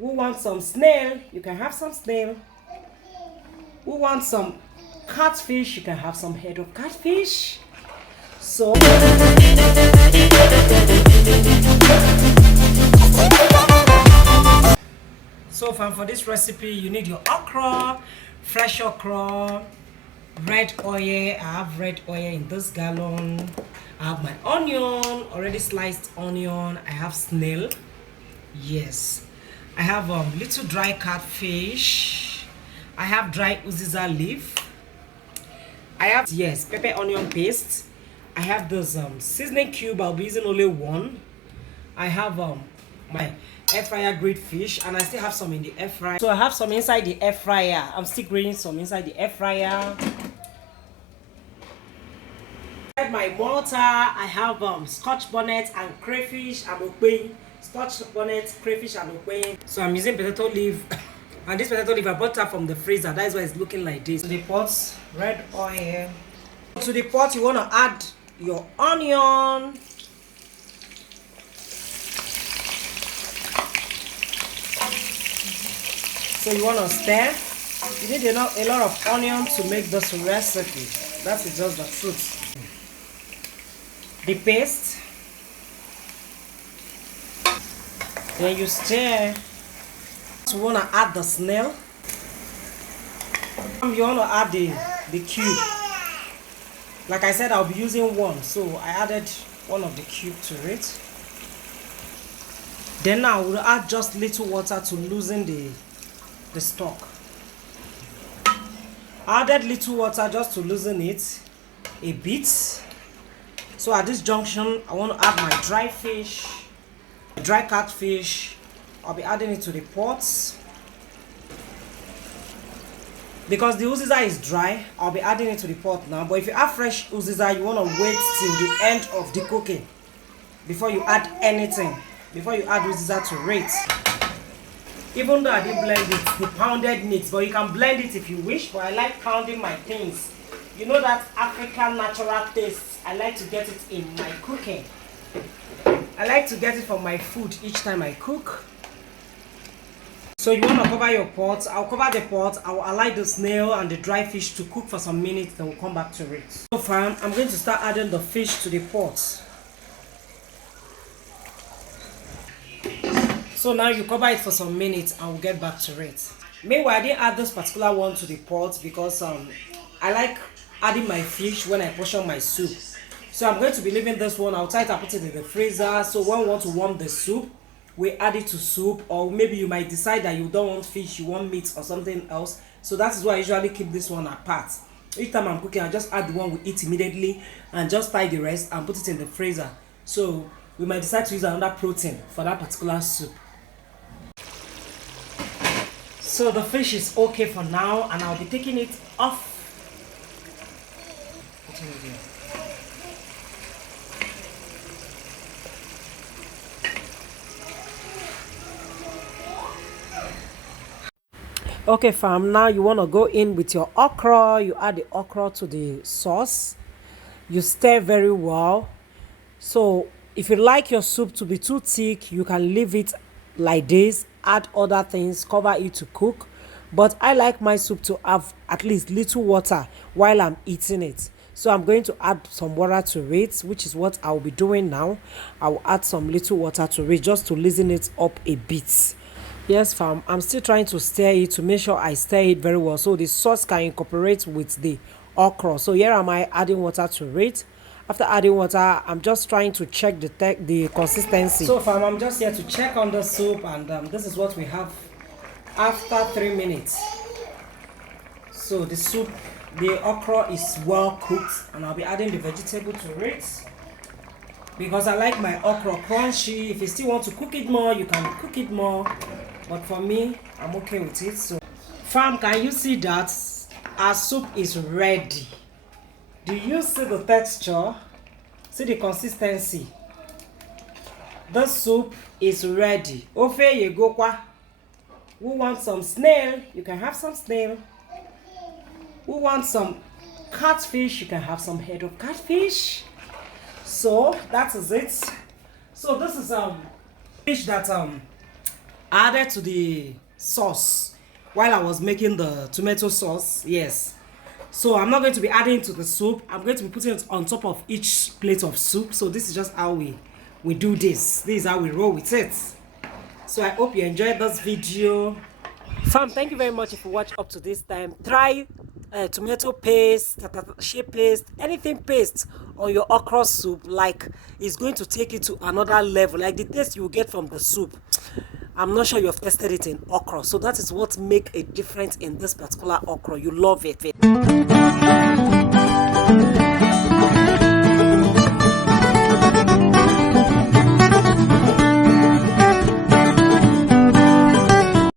Who wants some snail? You can have some snail. Who wants some catfish? You can have some head of catfish. So fam, for this recipe you need your okra, fresh okra, red oil. I have red oil in this gallon. I have my onion, already sliced onion. I have snail. Yes. I have little dry catfish. I have dry uziza leaf. I have, yes, pepper onion paste. I have this seasoning cube. I'll be using only one. I have my air fryer grilled fish, and I still have some in the air fryer. So I have some inside the air fryer. I'm still grilling some inside the air fryer. Inside my mortar, I have scotch bonnet and crayfish and okpei. Scotch bonnet, crayfish and okpei. So I'm using potato leaf. And this potato leaf I bought that from the freezer. That is why it's looking like this. To the pot, red oil. To the pot, you want to add your onion. So you want to stir. You need a lot of onion to make this recipe. That is just the truth. The paste. Then you stir. You want to add the snail. You want to add the cube. Like I said, I'll be using one, so I added one of the cube to it. Then I will add just little water to loosen the stock. I added little water just to loosen it a bit. So at this junction, I want to add my dry fish, dry catfish. I'll be adding it to the pot. Because the uziza is dry, I'll be adding it to the pot now. But if you have fresh uziza, you want to wait till the end of the cooking before you add anything. Before you add uziza to it. Even though I didn't blend it, the pounded meat, but you can blend it if you wish. But I like pounding my things. You know that African natural taste. I like to get it in my cooking. I like to get it from my food each time I cook. So you want to cover your pot. I'll cover the pot. I'll allow the snail and the dry fish to cook for some minutes, then we'll come back to it. So far, I'm going to start adding the fish to the pot. So now you cover it for some minutes and we'll get back to it. Meanwhile, I didn't add this particular one to the pot because I like adding my fish when I portion my soup. So I'm going to be leaving this one outside and put it in the freezer. So when we want to warm the soup, we add it to soup, or maybe you might decide that you don't want fish, you want meat or something else. So that is why I usually keep this one apart. Each time I'm cooking, I just add the one we eat immediately and just tie the rest and put it in the freezer. So we might decide to use another protein for that particular soup. So the fish is okay for now, and I'll be taking it off. Okay fam, now you want to go in with your okra. You add the okra to the sauce. You stir very well. So if you like your soup to be too thick, you can leave it like this, add other things, cover it to cook. But I like my soup to have at least little water while I'm eating it. So I'm going to add some water to it, which is what I'll be doing now. I'll add some little water to it just to loosen it up a bit. Yes fam, I'm still trying to stir it to make sure I stir it very well so the sauce can incorporate with the okra. So here am I adding water to it. After adding water, I'm just trying to check the consistency. So fam, I'm just here to check on the soup, and this is what we have after 3 minutes. So the soup, the okra is well cooked, and I'll be adding the vegetable to it because I like my okra crunchy. If you still want to cook it more, you can cook it more, but for me, I'm okay with it. So fam, can you see that our soup is ready? Do you see the texture? See the consistency? The soup is ready. Ofe yegokwa. Who wants some snail? You can have some snail. Who wants some catfish? You can have some head of catfish. So that is it. So this is fish that added to the sauce while I was making the tomato sauce. Yes. So I'm not going to be adding to the soup. I'm going to be putting it on top of each plate of soup. So this is just how we do this. This is how we roll with it. So I hope you enjoyed this video. Fam, thank you very much if you watch up to this time. Try tomato paste, shea paste, anything paste on your okra soup. Like, it's going to take it to another level. Like the taste you will get from the soup, I'm not sure you have tested it in okra. So that is what make a difference in this particular okra. You love it.